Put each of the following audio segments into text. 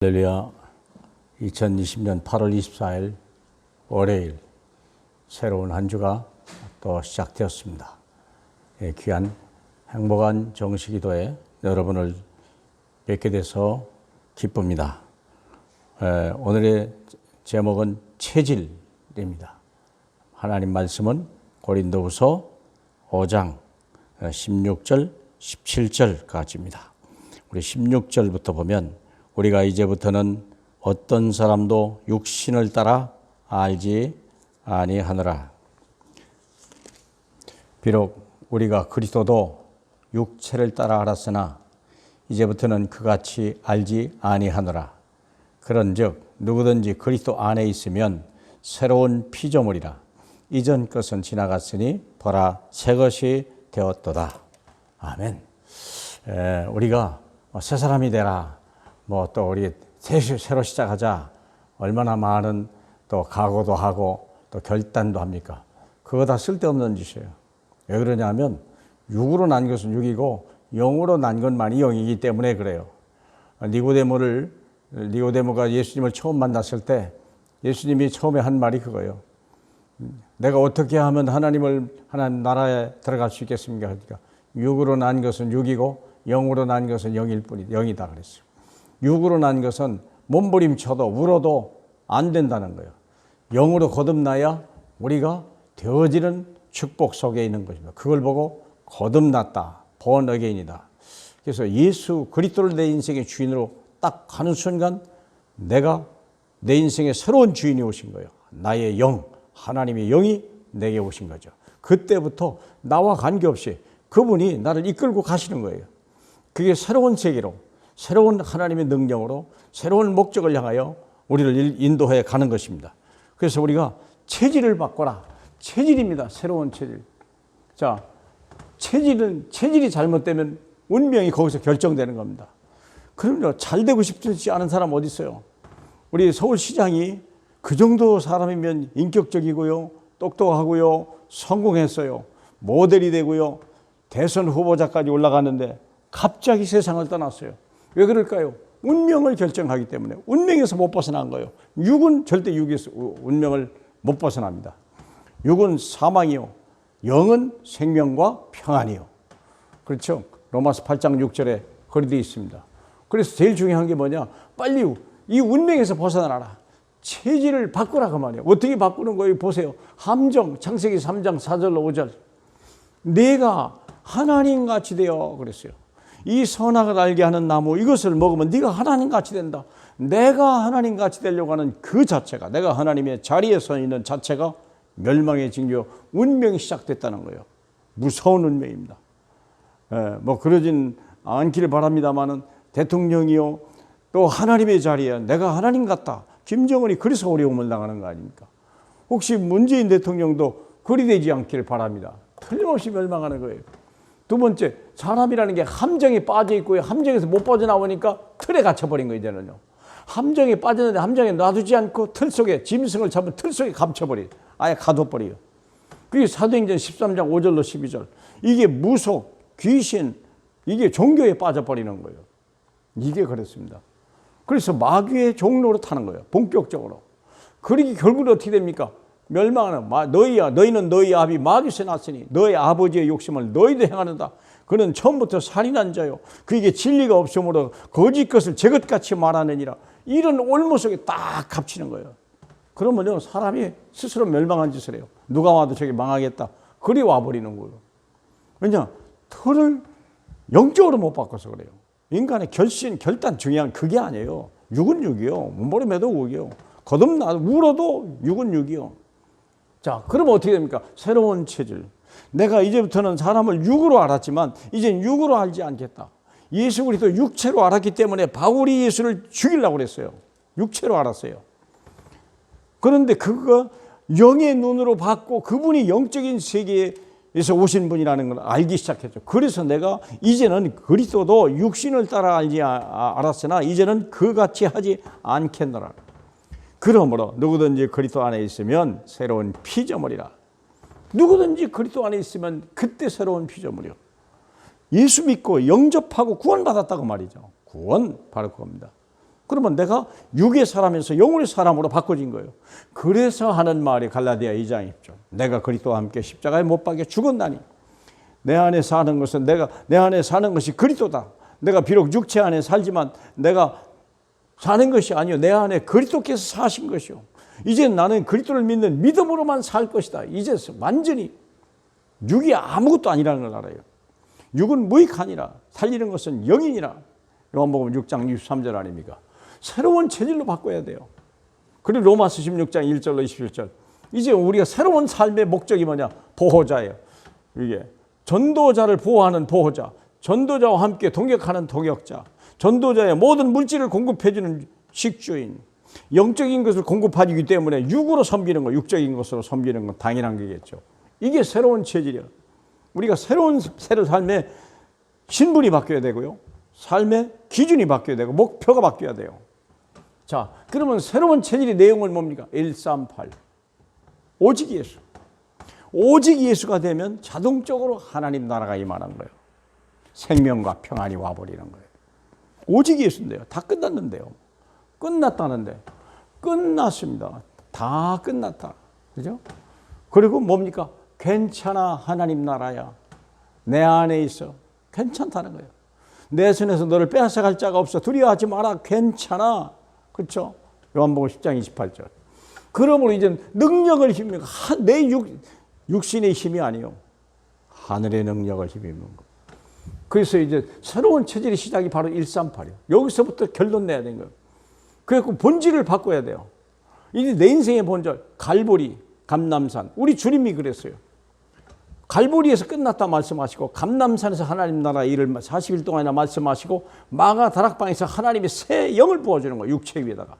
할렐루야. 2020년 8월 24일 월요일 새로운 한 주가 또 시작되었습니다. 귀한 행복한 정식기도에 여러분을 뵙게 돼서 기쁩니다. 오늘의 제목은 체질입니다. 하나님 말씀은 고린도후서 5장 16절 17절까지입니다. 우리 16절부터 보면 우리가 이제부터는 어떤 사람도 육신을 따라 알지 아니하노라. 비록 우리가 그리스도도 육체를 따라 알았으나 이제부터는 그같이 알지 아니하노라. 그런즉 누구든지 그리스도 안에 있으면 새로운 피조물이라. 이전 것은 지나갔으니 보라 새 것이 되었도다. 아멘. 우리가 새 사람이 되라. 또 우리 새로 시작하자. 얼마나 많은 또 각오도 하고 또 결단도 합니까? 그거 다 쓸데없는 짓이에요. 왜 그러냐면 육으로 난 것은 육이고 영으로 난 것만이 영이기 때문에 그래요. 니고데모가 예수님을 처음 만났을 때 예수님이 처음에 한 말이 그거예요. 내가 어떻게 하면 하나님 나라에 들어갈 수 있겠습니까? 그러니까 육으로 난 것은 육이고 영으로 난 것은 영이다 그랬어요. 육으로 난 것은 몸부림쳐도 울어도 안 된다는 거예요. 영으로 거듭나야 우리가 되어지는 축복 속에 있는 것입니다. 그걸 보고 거듭났다. born again이다. 그래서 예수 그리스도를 내 인생의 주인으로 딱 가는 순간 내가 내 인생의 새로운 주인이 오신 거예요. 나의 영, 하나님의 영이 내게 오신 거죠. 그때부터 나와 관계없이 그분이 나를 이끌고 가시는 거예요. 그게 새로운 세계로, 새로운 하나님의 능력으로 새로운 목적을 향하여 우리를 인도해 가는 것입니다. 그래서 우리가 체질을 바꿔라. 체질입니다. 새로운 체질. 자, 체질이 잘못되면 운명이 거기서 결정되는 겁니다. 그럼요. 잘 되고 싶지 않은 사람 어디 있어요? 우리 서울시장이 그 정도 사람이면 인격적이고요, 똑똑하고요, 성공했어요, 모델이 되고요, 대선 후보자까지 올라갔는데 갑자기 세상을 떠났어요. 왜 그럴까요? 운명을 결정하기 때문에. 운명에서 못 벗어난 거예요. 육은 절대 육에서 운명을 못 벗어납니다. 육은 사망이요, 영은 생명과 평안이요. 그렇죠? 로마서 8장 6절에 그리 되어 있습니다. 그래서 제일 중요한 게 뭐냐? 빨리 이 운명에서 벗어나라. 체질을 바꾸라 그 말이에요. 어떻게 바꾸는 거예요? 보세요. 함정, 창세기 3장 4절로 5절. 내가 하나님같이 되어 그랬어요. 이 선악을 알게 하는 나무 이것을 먹으면 네가 하나님같이 된다. 내가 하나님같이 되려고 하는 그 자체가, 내가 하나님의 자리에 서 있는 자체가 멸망의 징조, 운명이 시작됐다는 거예요. 무서운 운명입니다. 그러진 않기를 바랍니다만은 대통령이요 또 하나님의 자리에 내가 하나님 같다. 김정은이 그래서 어려움을 당하는 거 아닙니까? 혹시 문재인 대통령도 그리 되지 않기를 바랍니다. 틀림없이 멸망하는 거예요. 두 번째, 사람이라는 게 함정에 빠져 있고요. 함정에서 못 빠져나오니까 틀에 갇혀버린 거예요, 이제는요. 함정에 빠졌는데 함정에 놔두지 않고 틀 속에, 짐승을 잡은 틀 속에 감춰버려요. 아예 가둬버려요. 그게 사도행전 13장 5절로 12절. 이게 무속, 귀신, 이게 종교에 빠져버리는 거예요. 이게 그렇습니다. 그래서 마귀의 종로로 타는 거예요. 본격적으로. 그러기 결국은 어떻게 됩니까? 멸망하는 너희는 너희 아비 마귀에서 났으니 너희 아버지의 욕심을 너희도 행하는다. 그는 처음부터 살인한 자요. 그에게 진리가 없으므로 거짓 것을 제것같이 말하느니라. 이런 올무 속에 딱 갇히는 거예요. 그러면요 사람이 스스로 멸망한 짓을 해요. 누가 와도 저게 망하겠다. 그리 와버리는 거예요. 왜냐? 틀을 영적으로 못 바꿔서 그래요. 인간의 결단 중요한 그게 아니에요. 육은 육이요. 몸부림해도 육이요. 거듭나 울어도 육은 육이요. 자, 그럼 어떻게 됩니까? 새로운 체질. 내가 이제부터는 사람을 육으로 알았지만 이젠 육으로 알지 않겠다. 예수 그리스도 육체로 알았기 때문에 바울이 예수를 죽이려고 그랬어요. 육체로 알았어요. 그런데 그거 영의 눈으로 봤고 그분이 영적인 세계에서 오신 분이라는 걸 알기 시작했죠. 그래서 내가 이제는 그리스도도 육신을 따라 알았으나 이제는 그같이 하지 않겠노라. 그러므로 누구든지 그리스도 안에 있으면 새로운 피조물이라. 누구든지 그리스도 안에 있으면 그때 새로운 피조물이요. 예수 믿고 영접하고 구원받았다고 말이죠. 구원 바로 그겁니다. 그러면 내가 육의 사람에서 영혼의 사람으로 바꿔진 거예요. 그래서 하는 말이 갈라디아 2장 2절. 내가 그리스도와 함께 십자가에 못 박혀 죽었나니 내 안에 사는 것은 내 안에 사는 것이 그리스도다. 내가 비록 육체 안에 살지만 내가 사는 것이 아니요 내 안에 그리스도께서 사신 것이요. 이제 나는 그리스도를 믿는 믿음으로만 살 것이다. 이제 완전히 육이 아무것도 아니라는 걸 알아요. 육은 무익하니라 살리는 것은 영이니라. 요한복음 6장 23절 아닙니까? 새로운 체질로 바꿔야 돼요. 그리고 로마서 16장 1절로 27절. 이제 우리가 새로운 삶의 목적이 뭐냐? 보호자예요. 이게 전도자를 보호하는 보호자, 전도자와 함께 동역하는 동역자, 전도자의 모든 물질을 공급해주는 식주인, 영적인 것을 공급하기 때문에 육으로 섬기는 거, 육적인 것으로 섬기는 건 당연한 거겠죠. 이게 새로운 체질이야. 우리가 새로운 삶의 신분이 바뀌어야 되고요. 삶의 기준이 바뀌어야 되고 목표가 바뀌어야 돼요. 자, 그러면 새로운 체질의 내용은 뭡니까? 138. 오직 예수. 오직 예수가 되면 자동적으로 하나님 나라가 임하는 거예요. 생명과 평안이 와버리는 거예요. 오직 예수인데요. 다 끝났는데요. 끝났다는데. 끝났습니다. 다 끝났다. 그죠? 그리고 뭡니까? 괜찮아, 하나님 나라야. 내 안에 있어. 괜찮다는 거예요. 내 손에서 너를 빼앗아갈 자가 없어. 두려워하지 마라. 괜찮아. 그렇죠? 요한복음 10장 28절. 그러므로 이제 능력을 힘입니다. 내 육신의 힘이 아니요. 하늘의 능력을 힘입는 거. 그래서 이제 새로운 체질의 시작이 바로 138이에요. 여기서부터 결론 내야 되는 거예요. 그래서 본질을 바꿔야 돼요. 이제 내 인생의 본질, 갈보리, 감람산. 우리 주님이 그랬어요. 갈보리에서 끝났다 말씀하시고 감람산에서 하나님 나라 일을 40일 동안이나 말씀하시고 마가 다락방에서 하나님이 새 영을 부어주는 거예요. 육체 위에다가.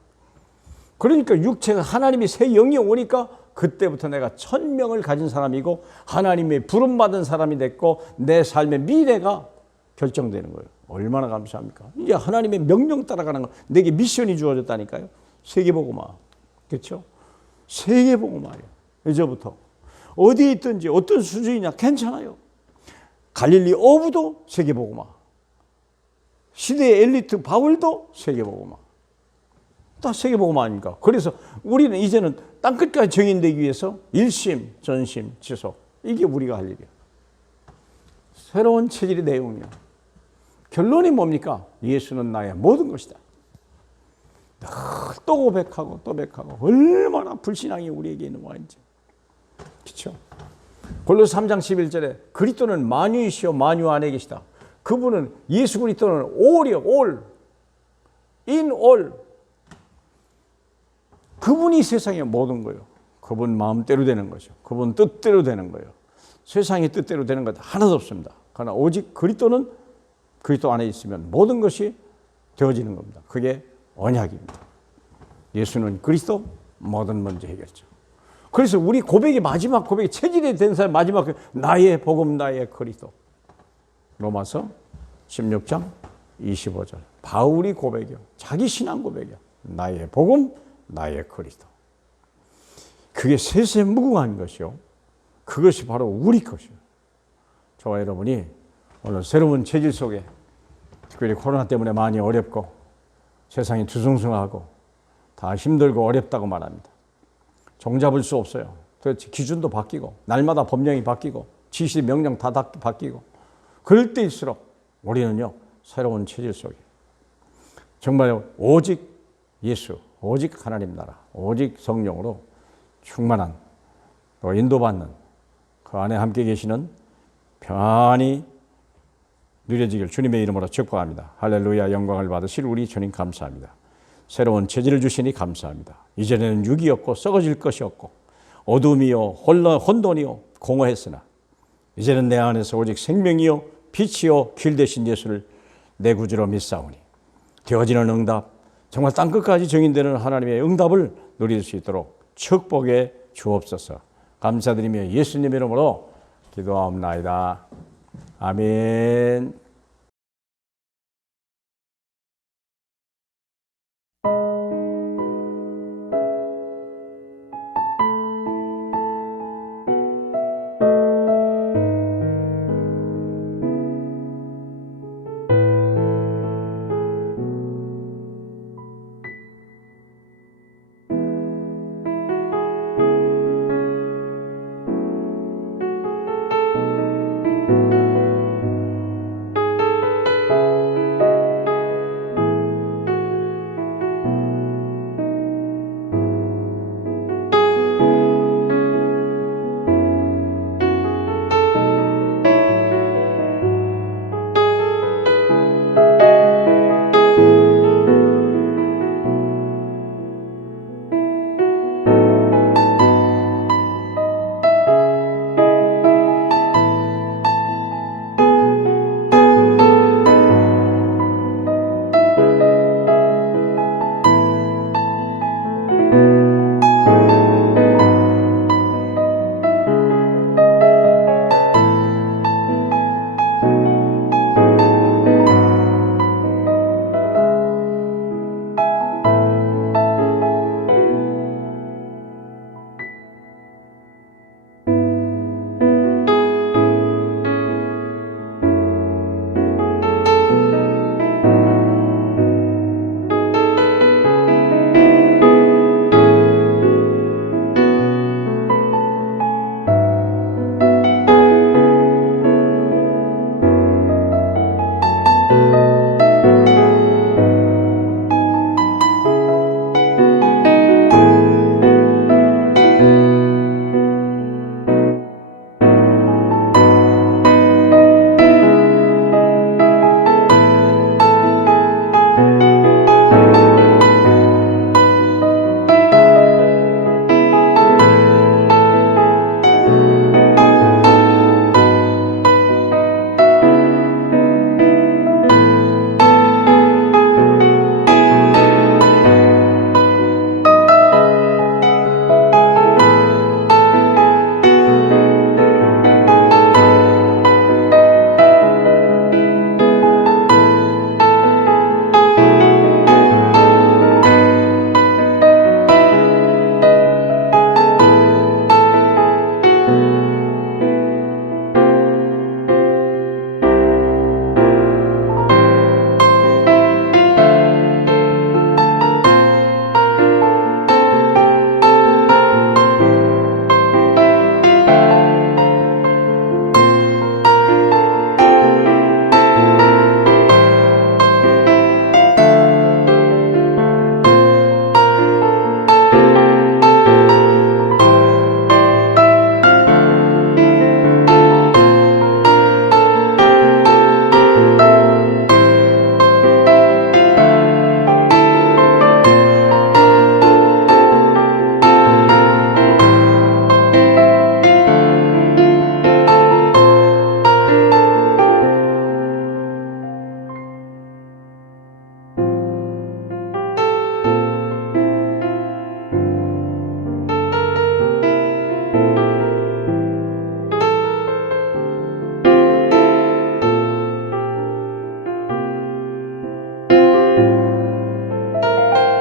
그러니까 육체가 하나님이 새 영이 오니까 그때부터 내가 1000명을 가진 사람이고 하나님의 부름받은 사람이 됐고 내 삶의 미래가 결정되는 거예요. 얼마나 감사합니까? 이제 하나님의 명령 따라가는 거. 내게 미션이 주어졌다니까요. 세계복음화. 그렇죠? 세계복음화예요. 이제부터. 어디에 있든지 어떤 수준이냐 괜찮아요. 갈릴리 어부도 세계복음화. 시대의 엘리트 바울도 세계복음화. 다 세계복음화 아닙니까? 그래서 우리는 이제는 땅끝까지 정인되기 위해서 일심, 전심, 지속. 이게 우리가 할 일이에요. 새로운 체질의 내용이에요. 결론이 뭡니까? 예수는 나의 모든 것이다. 또 고백하고 또 고백하고 얼마나 불신앙이 우리에게 있는 와인지. 그렇죠? 골로새 3장 11절에 그리스도는 만유이시오 만유 안에 계시다. 그분은 예수 그리스도는 all이요. all. in all. 그분이 세상의 모든 거예요. 그분 마음대로 되는 거죠. 그분 뜻대로 되는 거예요. 세상의 뜻대로 되는 것 하나도 없습니다. 그러나 오직 그리스도는 그리스도 안에 있으면 모든 것이 되어지는 겁니다. 그게 언약입니다. 예수는 그리스도, 모든 문제 해결자. 그래서 우리 고백이 마지막 고백이 체질이 된 사람 마지막 나의 복음 나의 그리스도. 로마서 16장 25절. 바울이 고백이요. 자기 신앙 고백이요. 나의 복음 나의 그리스도. 그게 세세무궁한 것이요. 그것이 바로 우리 것이요. 저와 여러분이 오늘 새로운 체질 속에 특별히 코로나 때문에 많이 어렵고 세상이 뒤숭숭하고 다 힘들고 어렵다고 말합니다. 종잡을 수 없어요. 도대체 기준도 바뀌고 날마다 법령이 바뀌고 지시 명령 다 바뀌고 그럴 때일수록 우리는요 새로운 체질 속에 정말 오직 예수, 오직 하나님 나라, 오직 성령으로 충만한 또 인도받는 그 안에 함께 계시는 평안이 누려지길 주님의 이름으로 축복합니다. 할렐루야. 영광을 받으실 우리 주님 감사합니다. 새로운 체질을 주시니 감사합니다. 이전에는 육이 없고 썩어질 것이 없고 어둠이요 혼돈이요 공허했으나 이제는 내 안에서 오직 생명이요 빛이요 길 되신 예수를 내 구주로 믿사오니 되어지는 응답 정말 땅끝까지 정인되는 하나님의 응답을 누릴 수 있도록 축복해 주옵소서. 감사드리며 예수님 이름으로 기도하옵나이다. 아멘.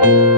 네.